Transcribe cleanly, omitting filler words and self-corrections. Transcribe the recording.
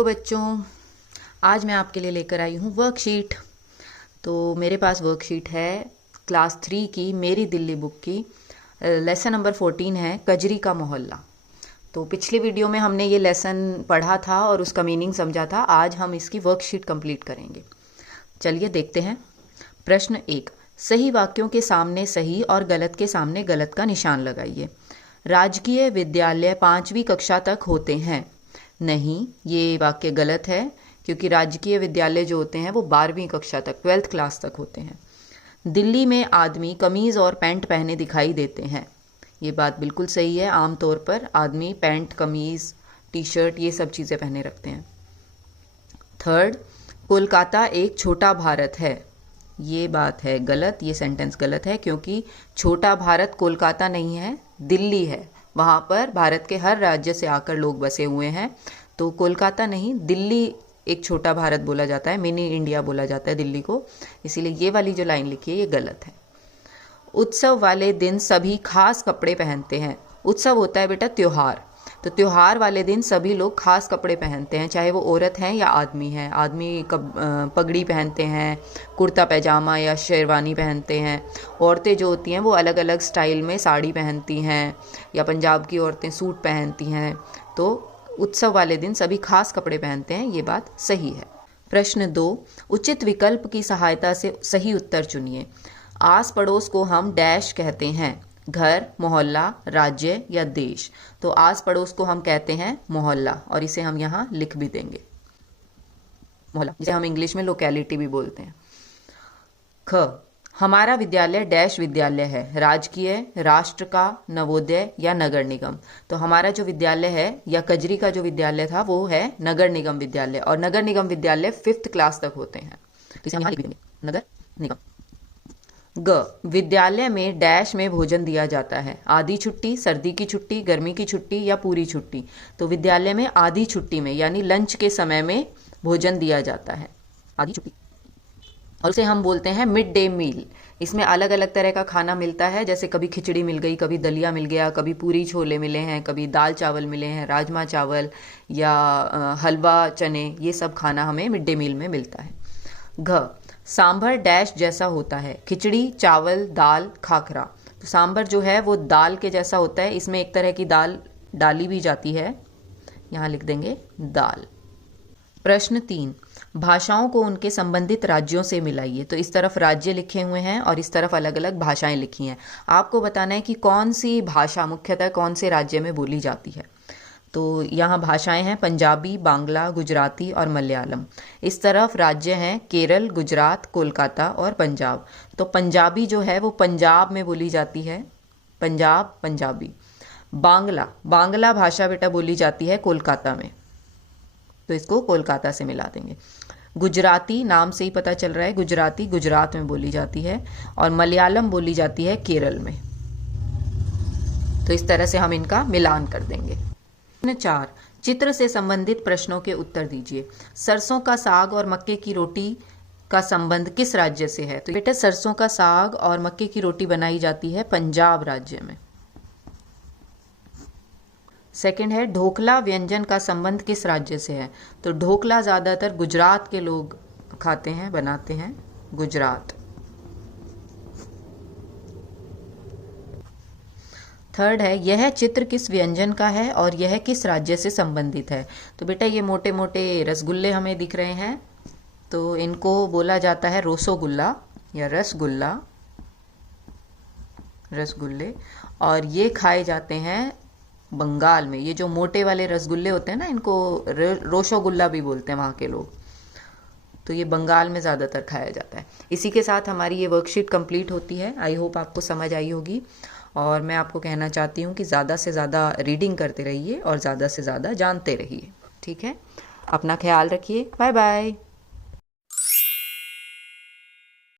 तो बच्चों, आज मैं आपके लिए लेकर आई हूँ वर्कशीट। तो मेरे पास वर्कशीट है क्लास 3 की मेरी दिल्ली बुक की। लेसन नंबर 14 है कजरी का मोहल्ला। तो पिछले वीडियो में हमने ये लेसन पढ़ा था और उसका मीनिंग समझा था। आज हम इसकी वर्कशीट कंप्लीट करेंगे। चलिए देखते हैं। प्रश्न 1, सही वाक्यों के सामने सही और गलत के सामने गलत का निशान लगाइए। राजकीय विद्यालय 5वीं कक्षा तक होते हैं। नहीं, ये वाक्य गलत है, क्योंकि राजकीय विद्यालय जो होते हैं वो 12वीं कक्षा तक, 12th क्लास तक होते हैं। दिल्ली में आदमी कमीज़ और पैंट पहने दिखाई देते हैं। ये बात बिल्कुल सही है। आमतौर पर आदमी पैंट, कमीज़, टी शर्ट ये सब चीज़ें पहने रखते हैं। थर्ड, कोलकाता एक छोटा भारत है। ये बात है गलत, ये सेंटेंस गलत है, क्योंकि छोटा भारत कोलकाता नहीं है, दिल्ली है। वहाँ पर भारत के हर राज्य से आकर लोग बसे हुए हैं। तो कोलकाता नहीं, दिल्ली एक छोटा भारत बोला जाता है, मिनी इंडिया बोला जाता है दिल्ली को। इसीलिए ये वाली जो लाइन लिखी है ये गलत है। उत्सव वाले दिन सभी खास कपड़े पहनते हैं। उत्सव होता है बेटा त्योहार, तो त्योहार वाले दिन सभी लोग खास कपड़े पहनते हैं, चाहे वो औरत हैं या आदमी हैं। आदमी पगड़ी पहनते हैं, कुर्ता पैजामा या शेरवानी पहनते हैं। औरतें जो होती हैं वो अलग अलग स्टाइल में साड़ी पहनती हैं, या पंजाब की औरतें सूट पहनती हैं। तो उत्सव वाले दिन सभी खास कपड़े पहनते हैं, ये बात सही है। प्रश्न 2, उचित विकल्प की सहायता से सही उत्तर चुनिए। आस पड़ोस को हम डैश कहते हैं, घर, मोहल्ला, राज्य या देश। तो आस पड़ोस को हम कहते हैं मोहल्ला, और इसे हम यहाँ लिख भी देंगे, मोहल्ला, जिसे हम इंग्लिश में लोकेलिटी भी बोलते हैं। ख, हमारा विद्यालय डैश विद्यालय है, राजकीय, राष्ट्र का, नवोदय या नगर निगम। तो हमारा जो विद्यालय है या कजरी का जो विद्यालय था वो है नगर निगम विद्यालय, और नगर निगम विद्यालय 5th क्लास तक होते हैं। तो इसे हम यहाँ लिख देंगे, नगर निगम। ग, विद्यालय में डैश में भोजन दिया जाता है, आधी छुट्टी, सर्दी की छुट्टी, गर्मी की छुट्टी या पूरी छुट्टी। तो विद्यालय में आधी छुट्टी में यानी लंच के समय में भोजन दिया जाता है, आधी छुट्टी, और उसे हम बोलते हैं मिड डे मील। इसमें अलग अलग तरह का खाना मिलता है, जैसे कभी खिचड़ी मिल गई, कभी दलिया मिल गया, कभी पूरी छोले मिले हैं, कभी दाल चावल मिले हैं, राजमा चावल या हलवा चने, ये सब खाना हमें मिड डे मील में मिलता है। घ, सांभर डैश जैसा होता है, खिचड़ी, चावल, दाल, खाखरा। तो सांभर जो है वो दाल के जैसा होता है, इसमें एक तरह की दाल डाली भी जाती है, यहाँ लिख देंगे दाल। प्रश्न 3, भाषाओं को उनके संबंधित राज्यों से मिलाइए। तो इस तरफ राज्य लिखे हुए हैं और इस तरफ अलग अलग भाषाएं लिखी हैं। आपको बताना है कि कौन सी भाषा मुख्यतः कौन से राज्य में बोली जाती है। तो यहाँ भाषाएं हैं पंजाबी, बांग्ला, गुजराती और मलयालम। इस तरफ राज्य हैं केरल, गुजरात, कोलकाता और पंजाब। तो पंजाबी जो है वो पंजाब में बोली जाती है, पंजाब पंजाबी। बांग्ला भाषा बेटा बोली जाती है कोलकाता में, तो इसको कोलकाता से मिला देंगे। गुजराती, नाम से ही पता चल रहा है, गुजराती गुजरात में बोली जाती है, और मलयालम बोली जाती है केरल में। तो इस तरह से हम इनका मिलान कर देंगे। 4, चित्र से संबंधित प्रश्नों के उत्तर दीजिए। सरसों का साग और मक्के की रोटी का संबंध किस राज्य से है? तो बेटा सरसों का साग और मक्के की रोटी बनाई जाती है पंजाब राज्य में। सेकंड है, ढोकला व्यंजन का संबंध किस राज्य से है? तो ढोकला ज़्यादातर गुजरात के लोग खाते हैं, बनाते हैं, गुजरात। थर्ड है, यह चित्र किस व्यंजन का है और यह किस राज्य से संबंधित है? तो बेटा ये मोटे मोटे रसगुल्ले हमें दिख रहे हैं, तो इनको बोला जाता है रोसोगुल्ला या रसगुल्ला, रसगुल्ले, और ये खाए जाते हैं बंगाल में। ये जो मोटे वाले रसगुल्ले होते हैं ना, इनको रोशोगुल्ला भी बोलते हैं वहाँ के लोग। तो ये बंगाल में ज़्यादातर खाया जाता है। इसी के साथ हमारी ये वर्कशीट कंप्लीट होती है। आई होप आपको समझ आई होगी, और मैं आपको कहना चाहती हूँ कि ज़्यादा से ज़्यादा रीडिंग करते रहिए और ज़्यादा से ज़्यादा जानते रहिए। ठीक है, अपना ख्याल रखिए। Bye bye.